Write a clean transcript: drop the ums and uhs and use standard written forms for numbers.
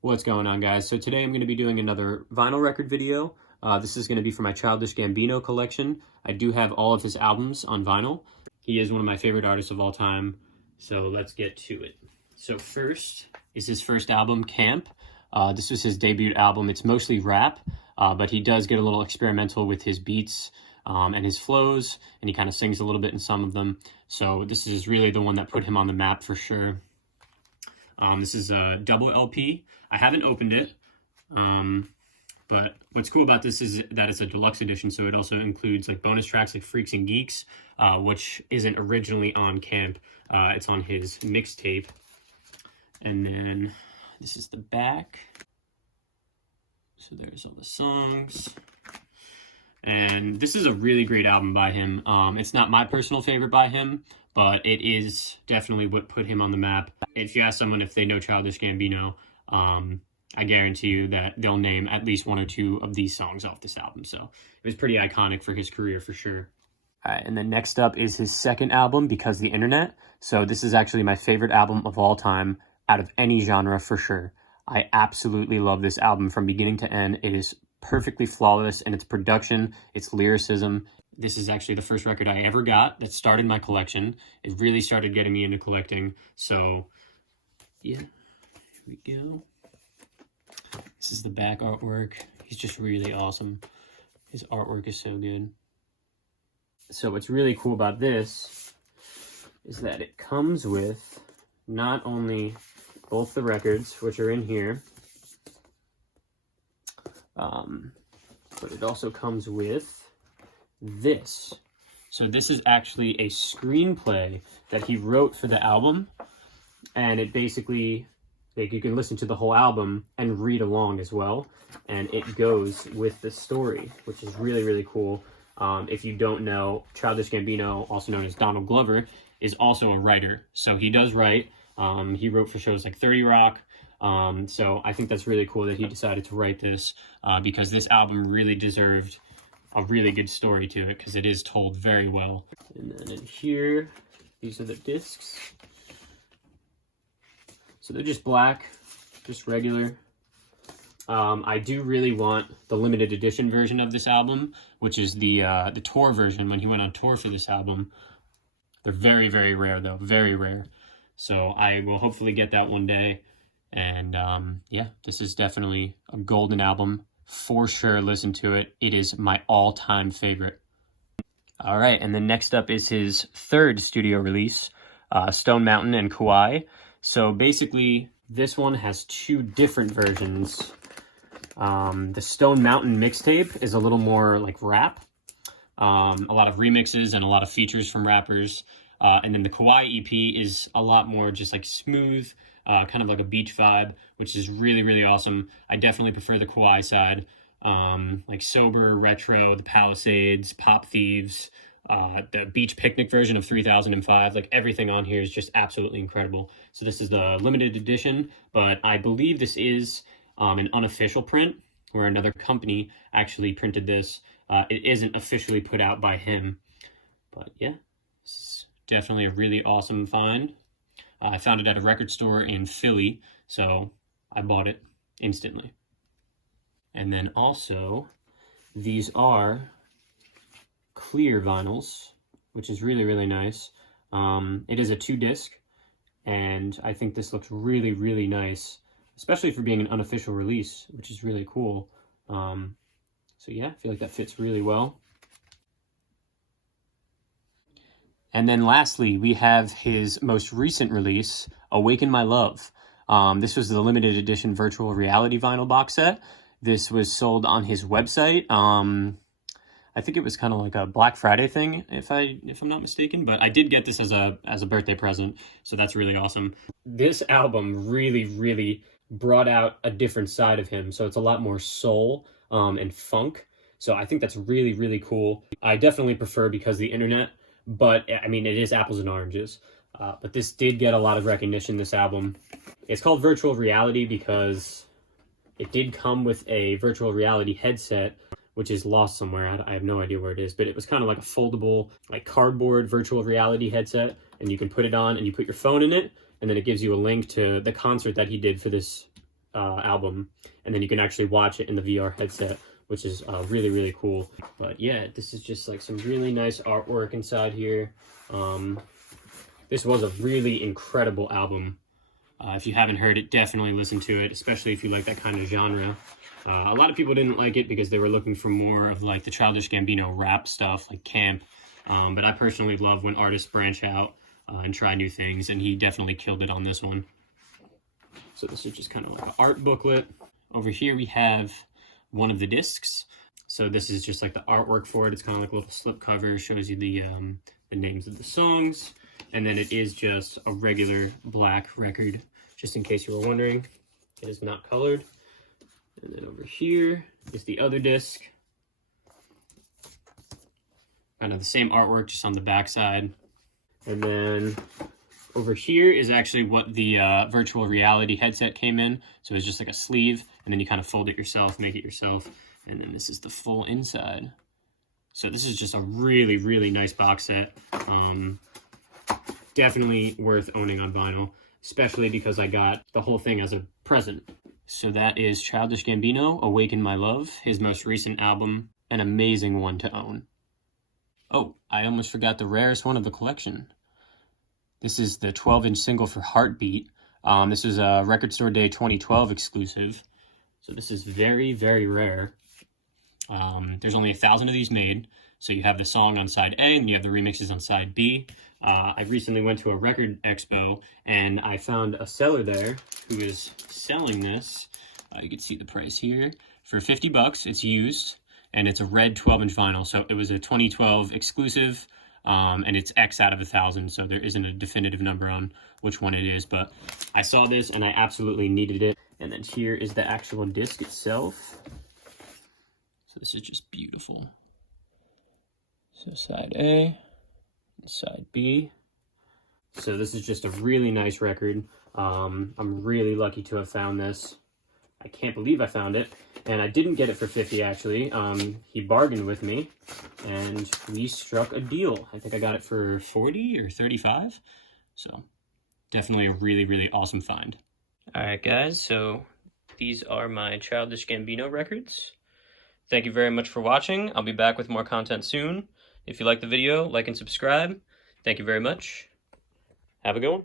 What's going on, guys? So today I'm going to be doing another vinyl record video. This is going to be for my Childish Gambino collection. I do have all of his albums on vinyl. He is one of my favorite artists of all time, so let's get to it. So first is his first album, Camp. This was his debut album. It's mostly rap, but he does get a little experimental with his beats and his flows, and he kind of sings a little bit in some of them. So this is really the one that put him on the map for sure. This is a double LP. I haven't opened it, but what's cool about this is that it's a deluxe edition, so it also includes like bonus tracks like Freaks and Geeks, which isn't originally on Camp. It's on his mixtape. And then this is the back. So there's all the songs. And this is a really great album by him. It's not my personal favorite by him, but it is definitely what put him on the map. If you ask someone if they know Childish Gambino, I guarantee you that they'll name at least one or two of these songs off this album. So it was pretty iconic for his career for sure. All right, and then next up is his second album, Because the Internet. So this is actually my favorite album of all time out of any genre for sure. I absolutely love this album from beginning to end. It is perfectly flawless in its production, its lyricism. This is actually the first record I ever got that started my collection. It really started getting me into collecting. So yeah, here we go. This is the back artwork. He's just really awesome. His artwork is so good. So what's really cool about this is that it comes with not only both the records, which are in here, but it also comes with this. So this is actually a screenplay that he wrote for the album, and it basically, like, you can listen to the whole album and read along as well, and it goes with the story, which is really, really cool. If you don't know, Childish Gambino, also known as Donald Glover, is also a writer. So he does write. He wrote for shows like 30 Rock. So I think that's really cool that he decided to write this because this album really deserved a really good story to it because it is told very well. And then in here, these are the discs. So they're just black, just regular. I do really want the limited edition version of this album, which is the tour version when he went on tour for this album. They're very, very rare though, very rare. So I will hopefully get that one day. And yeah, this is definitely a golden album. For sure, listen to it. It is my all-time favorite. All right, and then next up is his third studio release, Stone Mountain and Kauai. So basically, this one has two different versions. The Stone Mountain mixtape is a little more like rap. A lot of remixes and a lot of features from rappers. And then the Kauai EP is a lot more just like smooth, kind of like a beach vibe, which is really, really awesome. I definitely prefer the Kauai side. Like Sober, Retro, the Palisades, Pop Thieves, the Beach Picnic version of 3005, like everything on here is just absolutely incredible. So this is the limited edition, but I believe this is an unofficial print where another company actually printed this. It isn't officially put out by him, but yeah, this is definitely a really awesome find. I found it at a record store in Philly, so I bought it instantly. And then also, these are clear vinyls, which is really, really nice. It is a 2-disc, and I think this looks really, really nice, especially for being an unofficial release, which is really cool. So yeah, I feel like that fits really well. And then lastly, we have his most recent release, Awaken My Love. This was the limited edition virtual reality vinyl box set. This was sold on his website. I think it was kind of like a Black Friday thing, if I'm not mistaken. But I did get this as a birthday present, so that's really awesome. This album really, really brought out a different side of him. So it's a lot more soul and funk. So I think that's really, really cool. I definitely prefer Because the Internet. But, I mean, it is apples and oranges. But this did get a lot of recognition, this album. It's called Virtual Reality because it did come with a virtual reality headset, which is lost somewhere. I have no idea where it is. But it was kind of like a foldable, like cardboard virtual reality headset. And you can put it on and you put your phone in it. And then it gives you a link to the concert that he did for this album, and then you can actually watch it in the VR headset, which is really, really cool. But yeah, this is just like some really nice artwork inside here. This was a really incredible album. If you haven't heard it, definitely listen to it, especially if you like that kind of genre. A lot of people didn't like it because they were looking for more of like the Childish Gambino rap stuff, like camp. But I personally love when artists branch out and try new things, and he definitely killed it on this one. So this is just kind of like an art booklet. Over here we have one of the discs. So this is just like the artwork for it. It's kind of like a little slip cover, shows you the names of the songs. And then it is just a regular black record, just in case you were wondering. It is not colored. And then over here is the other disc. Kind of the same artwork, just on the back side. And then over here is actually what the virtual reality headset came in. So it's just like a sleeve, and then you kind of fold it yourself, make it yourself. And then this is the full inside. So this is just a really, really nice box set. Definitely worth owning on vinyl, especially because I got the whole thing as a present. So that is Childish Gambino, Awaken My Love, his most recent album, an amazing one to own. Oh, I almost forgot the rarest one of the collection. This is the 12-inch single for Heartbeat. This is a Record Store Day 2012 exclusive. So this is very, very rare. There's only 1,000 of these made. So you have the song on side A, and you have the remixes on side B. I recently went to a record expo, and I found a seller there who is selling this. You can see the price here. For $50, it's used, and it's a red 12-inch vinyl. So it was a 2012 exclusive, and it's X out of 1,000, so there isn't a definitive number on which one it is. But I saw this, and I absolutely needed it. And then here is the actual disc itself. So this is just beautiful. So side A, and side B. So this is just a really nice record. I'm really lucky to have found this. I can't believe I found it. And I didn't get it for $50 actually. He bargained with me and we struck a deal. I think I got it for $40 or $35. So definitely a really, really awesome find. All right, guys. So these are my Childish Gambino records. Thank you very much for watching. I'll be back with more content soon. If you like the video, like and subscribe. Thank you very much. Have a good one.